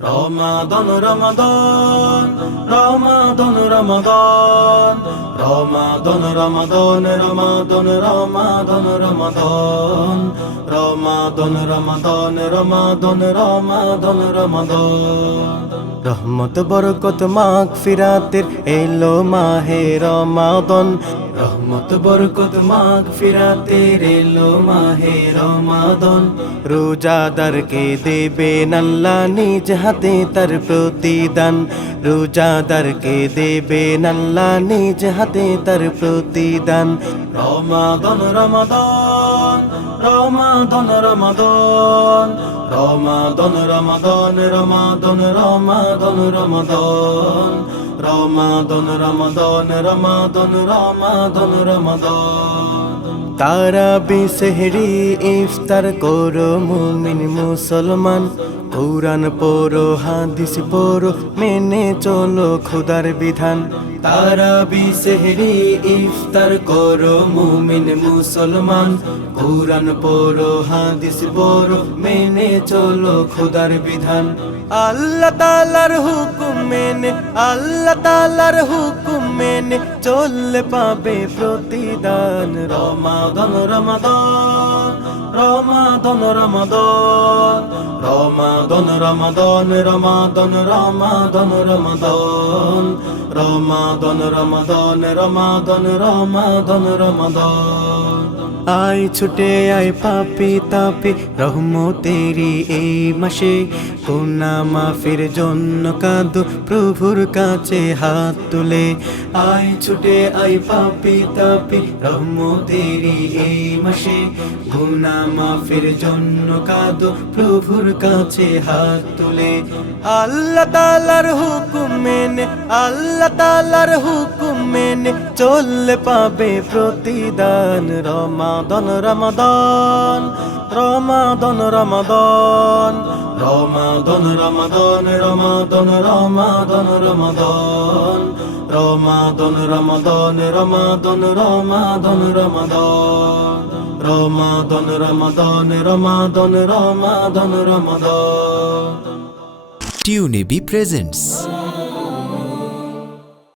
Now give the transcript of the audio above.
রমাদান রমাদান রমাদান রমাদান রমাদান রমাদান রমাদান রমাদান রমাদান রমাদান রমাদান রমাদান রমাদান রমাদান রহমত বরকত মাগফিরাতের এলো মাহে রমাদান রহমত বরকত মাগফিরাতের এলো মাহে রমাদান রোজাদারকে দেবেন আল্লাহ নিজ হাতে তার প্রতিদান রোজাদারকে দেবেন আল্লাহ নিজ হাতে তার প্রতিদান রমাদান রমাদান রমাদান রমাদান রমাদান রমাদান রমাদান রমাদান রমাদান রমাদান রমাদান রমাদান রমাদান রমাদান তারাবি সেহরি ইফতার করো মুমিন মুসলমান কুরআন পড়ো হাদিস পড়ো মেনে চলো খোদার বিধান তারাবি সেহরি ইফতার করো মুমিন মুসলমান কুরআন পড়ো হাদিস পড়ো মেনে চলো খোদার বিধান আল্লাহ তাআলার হুকুম মেনে আল্লাহ তাআলার হুকুম মেনে চললে পাবে প্রতিদান রমাদান রমাদান রমাদান রমাদান রমাদান রমাদান রমাদান রমাদান রমাদান রমাদান রমাদান রমাদান রমাদান রমাদান আয় ছুটে আয় পাপি তাপি রহমতেরি এই মাসে গুনাহ মাফির জন্য কাঁদো প্রভুর কাছে হাত তুলে আয় ছুটে আয় পাপি তাপি রহমতেরি এই মাসে গুনাহ মাফির জন্য কাঁদো প্রভুর কাছে হাত তুলে আল্লাহ তাআলার হুকুম মেনে আল্লাহ তাআলার হুকুম মেনে চললে পাবে প্রতিদান রমাদান রমাদান রমাদান রমাদান রমাদান রমাদান রমাদান রমাদান রমাদান রমাদান রমাদান রমাদান রমাদান রমাদান রমাদান রমাদান রমাদান রমাদান রমাদান টিউনিবি প্রেজেন্টস।